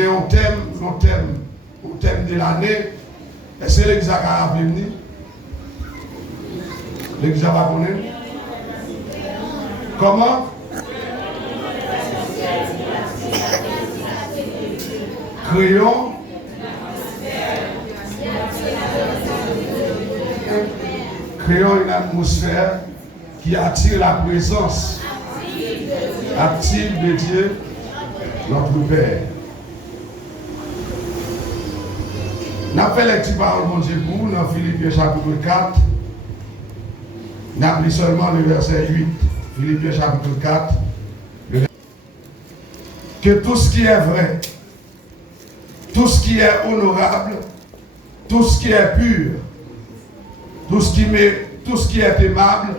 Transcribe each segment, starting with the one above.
y a un thème de l'année. Et c'est l'église qui a appelé. L'église va connaître. Comment? Créons une atmosphère qui attire la présence active de Dieu, notre Père. Nous avons fait lecture parole mon Dieu pour dans Philippiens chapitre 4. Nous avons lu seulement le verset 8. Philippiens chapitre 4. Que tout ce qui est vrai, tout ce qui est honorable, tout ce qui est pur, tout ce qui est aimable,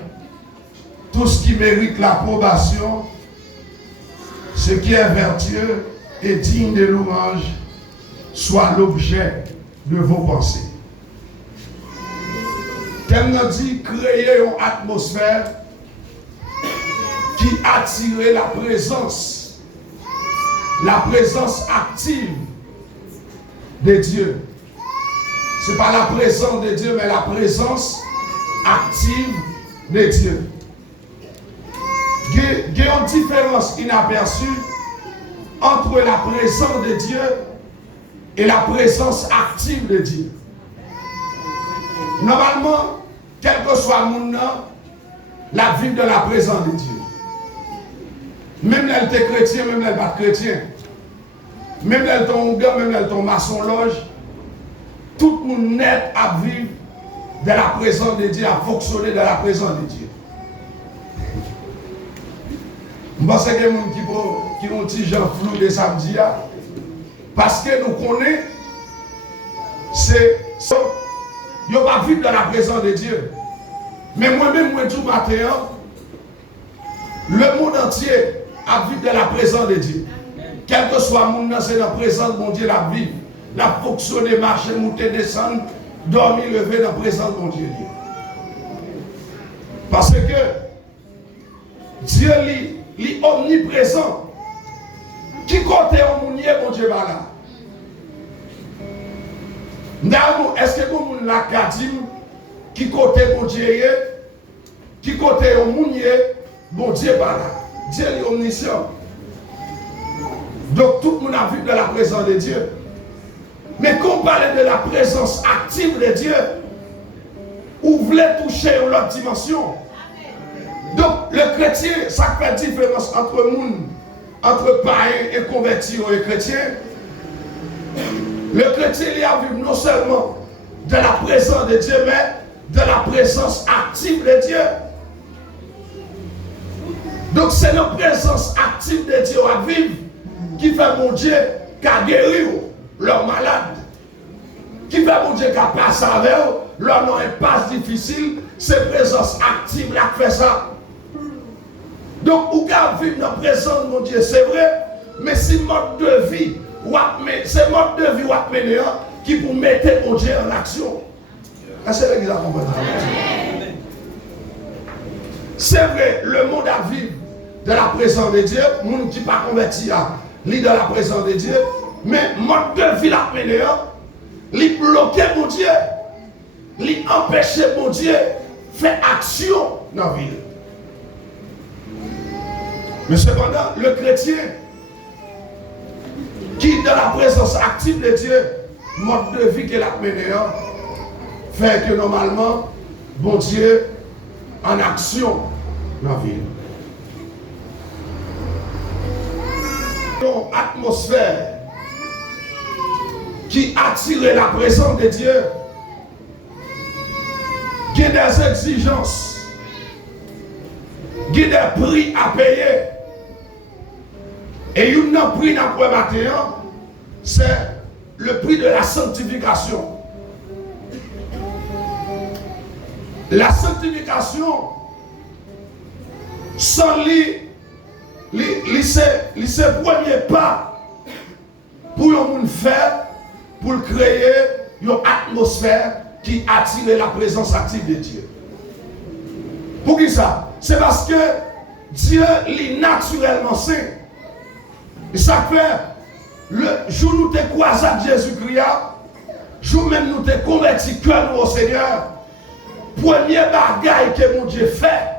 tout ce qui mérite l'approbation, ce qui est vertueux et digne de louange, soit l'objet de vos pensées. Comme nous dit, créer une atmosphère qui attire la présence active de Dieu. Ce n'est pas la présence de Dieu, mais la présence active de Dieu. Il y a une différence inaperçue entre la présence de Dieu et la présence active de Dieu. Normalement, quel que soit le monde, la vie de la présence de Dieu. Même elle est chrétien, même elle n'est pas chrétien. Même elle est un gars, même elle est un maçon loge. Tout le monde naît à vivre de la présence de Dieu, à fonctionner de la présence de Dieu. Je pense qu'il y a des gens qui ont un petit genre flou de samedi. Parce que nous connaissons, ils ne vont pas vivre dans la présence de Dieu. Mais moi-même, moi, tout matin, le monde entier a vécu dans la présence de Dieu. Quel que soit le monde, c'est la présence de mon Dieu, la vie. La fonctionner, marcher, monter, descendre, dormir, lever dans la présence de mon Dieu. Parce que Dieu est omniprésent. Qui compte au monde, mon Dieu, là? Est-ce que vous avez la kadim qui compte mon Dieu, qui compte au monde, mon Dieu, là? Dieu est omniscient. Donc tout le monde a vu de la présence de Dieu. Mais quand on parle de la présence active de Dieu, vous voulez toucher une autre dimension. Donc le chrétien, ça fait différence entre monde, entre païens et convertis et chrétiens. Le chrétien il a vu non seulement de la présence de Dieu, mais de la présence active de Dieu. Donc c'est la présence active de Dieu à vivre qui fait mon Dieu qui a guéri leurs malades. Qui fait mon Dieu qui a passé avec eux, leur nom est passe difficile, c'est présence active là qui fait ça. Donc, vous pouvez vivre dans la présence de mon Dieu, c'est vrai, mais c'est mode de vie, c'est mode de vie qui pour mettre mon Dieu en action. Est-ce que l'église a compris? C'est vrai, le monde a vécu de la présence de Dieu, le monde qui n'est pas converti à l'île de la présence de Dieu, mais mode de vie la mené, il bloque mon Dieu, il empêche mon Dieu faire action dans la vie. Mais cependant, le chrétien qui est dans la présence active de Dieu, mode de vie qu'il a mené, fait que normalement, bon Dieu en action dans la vie. Une atmosphère qui attire la présence de Dieu, qui a des exigences, qui a des prix à payer. Et il y a un prix dans le matin, c'est le prix de la sanctification. La sanctification, sans c'est le premier pas pour nous faire, pour créer une atmosphère qui attire la présence active de Dieu. Pour qui ça? C'est parce que Dieu est naturellement saint. Et ça fait, le jour où nous t'es croisé avec Jésus-Christ, jour même nous t'es converti cœur nous au Seigneur, premier bagaille que mon Dieu fait,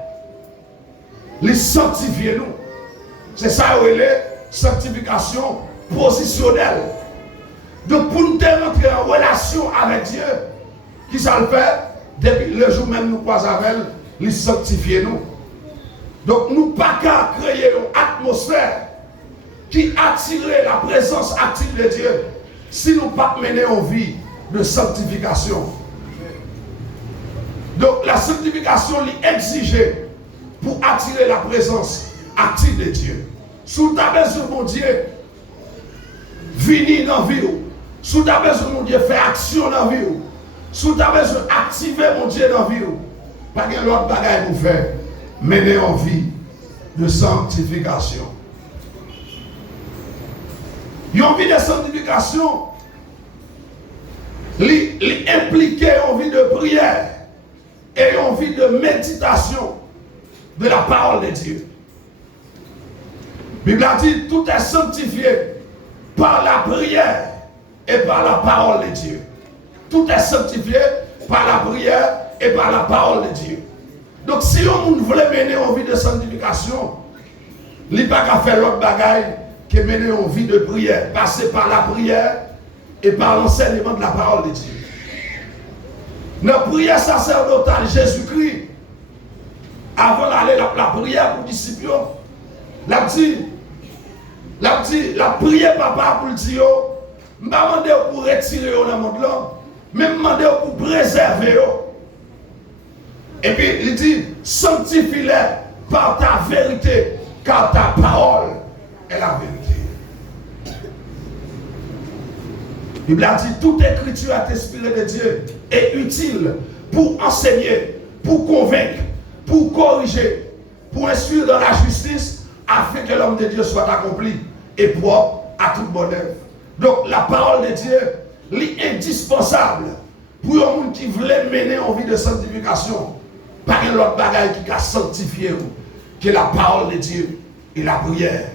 les sanctifier nous. C'est ça où est sanctification positionnelle. Donc pour nous rentrer en relation avec Dieu, qui ça le fait? Depuis le jour même nous croisons avec elle, les sanctifier nous. Donc nous pas qu'à créer une atmosphère qui attire la présence active de Dieu si nous pas mener en vie de sanctification. Donc la sanctification est exigée pour attirer la présence active de Dieu. Sous ta besoin de mon Dieu, venir dans la vie. Sous ta besoin de mon Dieu, faire action dans la vie. Sous ta besoin d'activer mon Dieu dans la vie. Pas qu'il y ait l'autre bagaille pour faire. Mener en vie de sanctification. Une vie de sanctification impliquée en vie de prière et en vie de méditation de la parole de Dieu. La Bible a dit tout est sanctifié par la prière et par la parole de Dieu. Tout est sanctifié par la prière et par la parole de Dieu. Donc si on voulait mener en vie de sanctification, il n'y a pas qu'à faire l'autre bagaille que mener en vie de prière, passer par la prière et par l'enseignement de la parole de Dieu. Notre prière sacerdotale, Jésus-Christ, avant d'aller la prière pour les disciples, la prière papa pour le dire, je ne demande pas pour retirer dans le monde là, mais je demande pour préserver. Et puis il dit, sanctifie-les par ta vérité, car ta parole est la vérité. La Bible a dit, toute écriture est inspirée de Dieu est utile pour enseigner, pour convaincre, pour corriger, pour instruire dans la justice, afin que l'homme de Dieu soit accompli et propre à toute bonne œuvre. Donc la parole de Dieu est indispensable pour un monde qui voulait mener en vie de sanctification. Pas un autre bagaille qui a sanctifié que la parole de Dieu et la prière.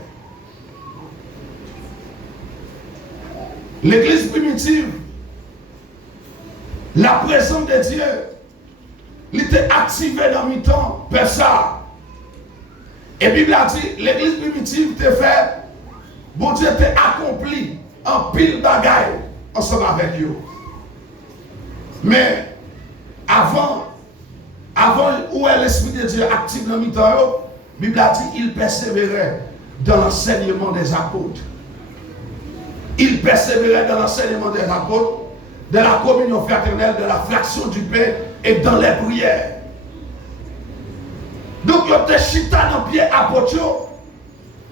L'église primitive, la présence de Dieu, il était activée dans le temps, ça. Et la Bible a dit, l'église primitive était fait, bon Dieu était accompli en pile bagaille ensemble avec eux. Mais avant où est l'Esprit de Dieu actif dans le temps, la Bible a dit, il persévérait dans l'enseignement des apôtres. Il persévérait dans l'enseignement des apôtres, de la communion fraternelle, de la fraction du pain et dans les prières. Donc, il y a des chita dans le pied apôtres.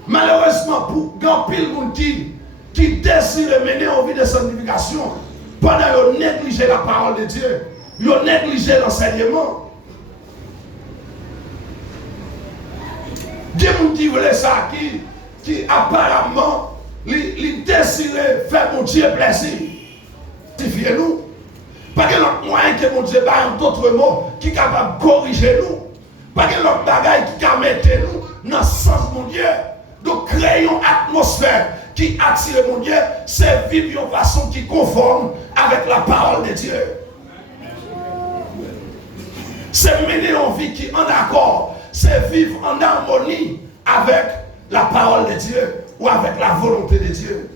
Malheureusement, pour grand pile monde qui désire mener en vie de sanctification, pendant qu'ils ont négligé la parole de Dieu, ils ont négligé l'enseignement. Des gens qui voulaient ça, qui apparemment, ils désiraient faire mon Dieu plaisir. Sanctifiez-nous. Pas que l'autre moyen que mon Dieu parle d'autres mots qui est capable de corriger nous. Pas que l'autre bagaille qui a mettre nous dans le sens mon Dieu. Donc créons une atmosphère qui attire mon Dieu, c'est vivre d'une façon qui conforme avec la parole de Dieu. C'est mener une vie qui est en accord, c'est vivre en harmonie avec la parole de Dieu ou avec la volonté de Dieu.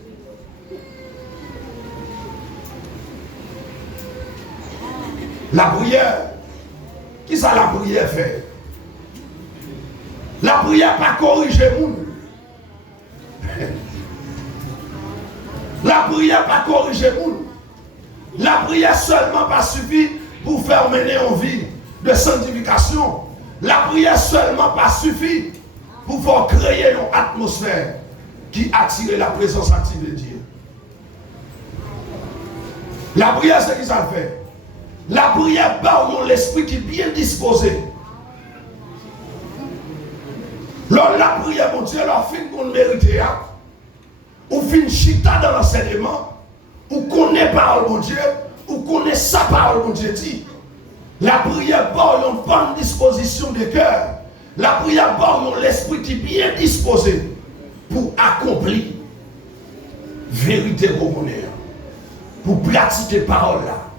La prière, qui ça la prière fait? La prière pas corriger moun. La prière pas corriger moun. La prière seulement pas suffit pour faire mener en vie de sanctification. La prière seulement pas suffit pour faire créer une atmosphère qui attire la présence active de Dieu. La prière, c'est qui ça fait? La prière parle l'esprit qui est bien disposé. Lors la prière, mon Dieu, leur fin qu'on mérite, ou fin chita dans l'enseignement, ou connaît parole, mon Dieu, ou connaît sa parole, mon Dieu dit. La prière parle une bonne disposition de cœur. La prière parle l'esprit qui est bien disposé pour accomplir vérité qu'on connaît. Pour pratiquer parole là.